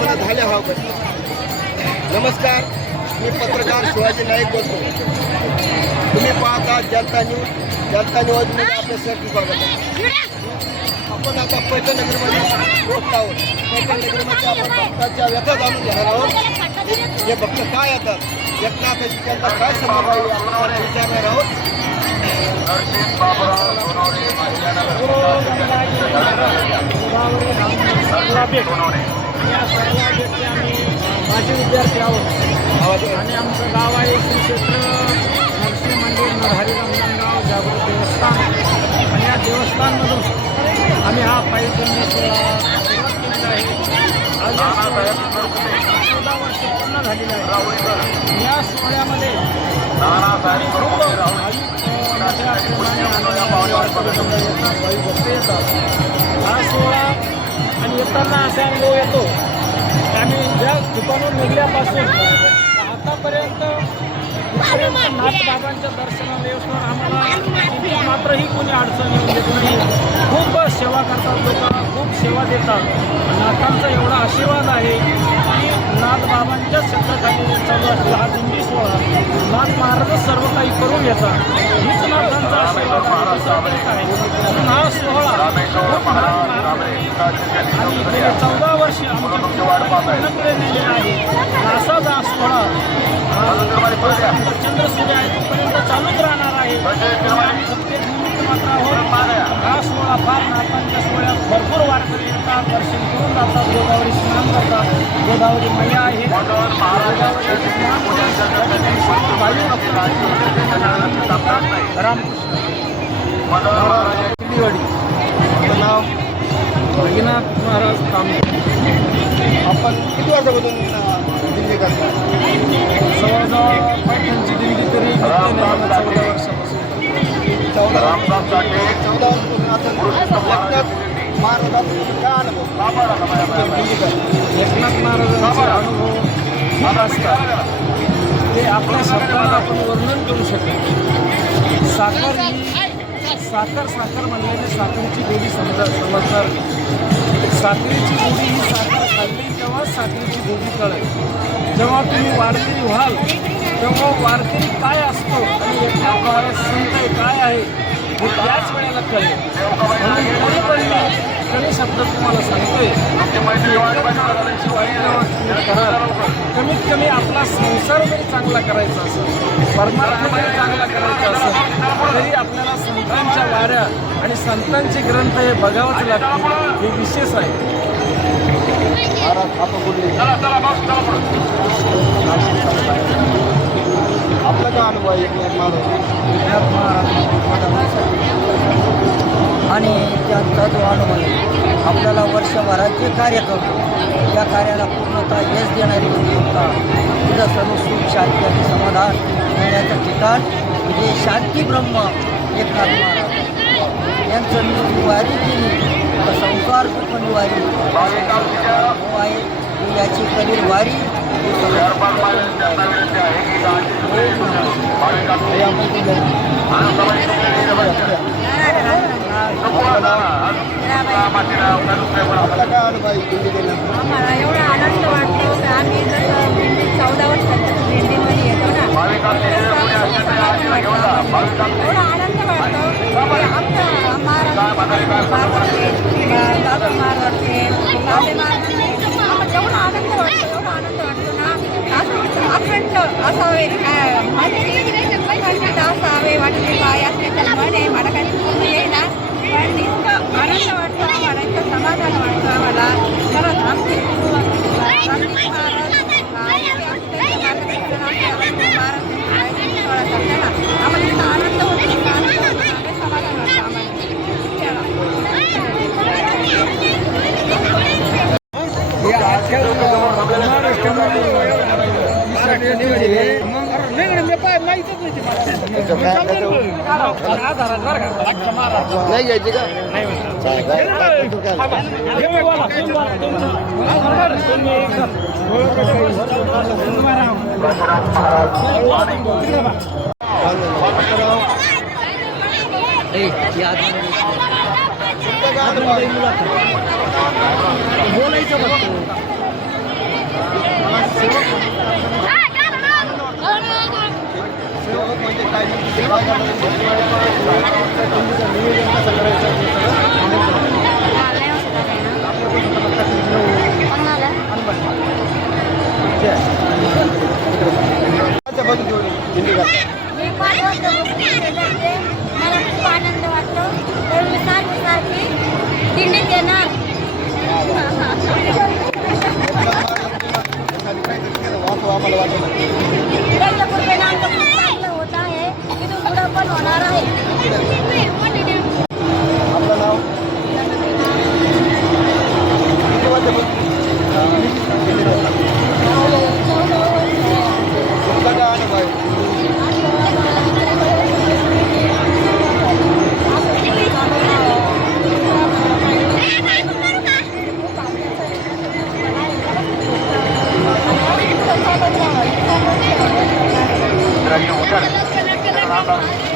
मला झाल्या हवा. नमस्कार, मी पत्रकार शिवाजी नाईक बोलतो. तुम्ही पाहता जनता न्यूज. जनता न्यूजमध्ये आपल्यासाठी स्वागत आहे. आपण आता पैठणनगरमध्ये पोहोचत आहोत. पैठणनगरमध्ये आपण भक्ताच्या व्यथा जाणून घेणार आहोत. हे भक्त काय येतात, एकनाथाची त्यांचा काय संबंध आहे आपण विचारणार आहोत. माझे विद्यार्थी आहोत आणि आमचं गाव आहे श्री क्षेत्र नरसिंह मंदिर नरहरी रमजानगाव जागृत देवस्थान. आणि या देवस्थानमधून आम्ही हा पायी दिंडी सोहळा सुरुवात केलेला आहे. आज 14 वर्ष पूर्ण झालेली आहे. या सोहळ्यामध्ये हा सोहळा आणि येताना असा अनुभव येतो की आम्ही ज्या ठिकाणून निघल्यापासून आतापर्यंत नाथबाबांच्या दर्शनाला येऊन आम्हाला मात्रही कोणी अडचण येऊन देत नाही. खूप सेवा करतात लोक, खूप सेवा देतात. नाथांचा एवढा आशीर्वाद आहे की नाथबाबांच्या शब्दाखाली चालू असलेला हा दिंडी सोहळा नाथ महाराज सर्व काही करून घेतात. हीच नाथांचा आशीर्वाद आहे. म्हणून हा सोहळा आणि गेले 14 वर्ष आमच्या नेलेला आहे. असाच हा सोहळा चंद्रसूर्य आहे तोपर्यंत चालूच राहणार आहे. आम्ही प्रत्येक निमित्त मात्र आहोत. हा सोहळा फार नाथांच्या सोहळ्यात भरपूर वारकरी येतात, दर्शन करून जातात, गोदावरी स्नान करतात. गोदावरी मैया आहे, गोदावरी स्नान नाव भगीनाथ महाराज तांबे. आपण किती वर्षापासून दिंडी करता? जवळजवळ पैठणची दिंडी तरी 14 वर्षापासून. 14 वर्षापासून एकनाथ महाराजांचा काय अनुभव? एकनाथ महाराजांचे अनुभव खूप असतात. ते आपल्या शब्दात आपण वर्णन करू शकतो. साखर म्हणल्याने साखरेची गोडी समजणार. साखरेची गोडी ही साखर खाल्ली तेव्हा साखरेची गोडी कळेल. जेव्हा तुम्ही वारकरी व्हाल तेव्हा वारकरी काय असतो आणि एकनाथ महाराज संत काय आहे हे त्याच वेळेला कळेल. म्हणून पण कमी शब्द तुम्हाला सांगतोय, कमीत कमी आपला संसार जरी चांगला करायचा असेल, परमार्थ जरी चांगला करायचा असेल तरी आपल्याला संतांच्या वाऱ्या आणि संतांचे ग्रंथ हे बघावंच लागतील. हे विशेष आहे. आपला काय अनुभव आहे एकनाथ महाराज आणि त्यांचा जो अनुभव आहे आपल्याला वर्षभरात जे कार्य करतो त्या कार्याला पूर्णतः यश देणारी होता. तिथं सर्व सुख शांती आणि समाधान मिळण्याचं ठिकाण म्हणजे शांती ब्रह्म एकनाथ महाराज यांचं मी वारी केली तर संसार सुखनी वारी आहे. याची कबीर वारी आम्हाला एवढा आनंद वाटतो की आम्ही जसं दिंडी 14 वर्षाच्या दिंडीमध्ये येतो ना, एवढा आनंद वाटतो की आमच्या महाराज दादा महाराज आम्हाला एवढा आनंद वाटतो ना. असं अखंड असावे अखंड असावे वाटते काय असले तर म्हणे मला काही पूर्ण येईना, पण इतकं आनंद वाटतो आम्हाला, इतकं समाधान वाटतं आम्हाला. परत आमचे आम्हाला इतका आनंद होतो, समाधान वाटतं आम्हाला. नाही घ्यायची का? बोलायचं मला सेवक सेवक म्हणजे काय सेवा करणारे नियोजन कसं करायचं हे सगळं दिंडी करतात. मी 5 वर्षापासून जाते. मला खूप आनंद वाटतो. तर मी सारखी दिंडीत येणार. आम्हाला वाटलं त्यांच्या कृपेने आमचं खूप चांगलं होत आहे. इथून पुढं पण होणार आहे. आपलं नाव किती वाजतापासून तुमचा काय अनुभव आहे? Gracias.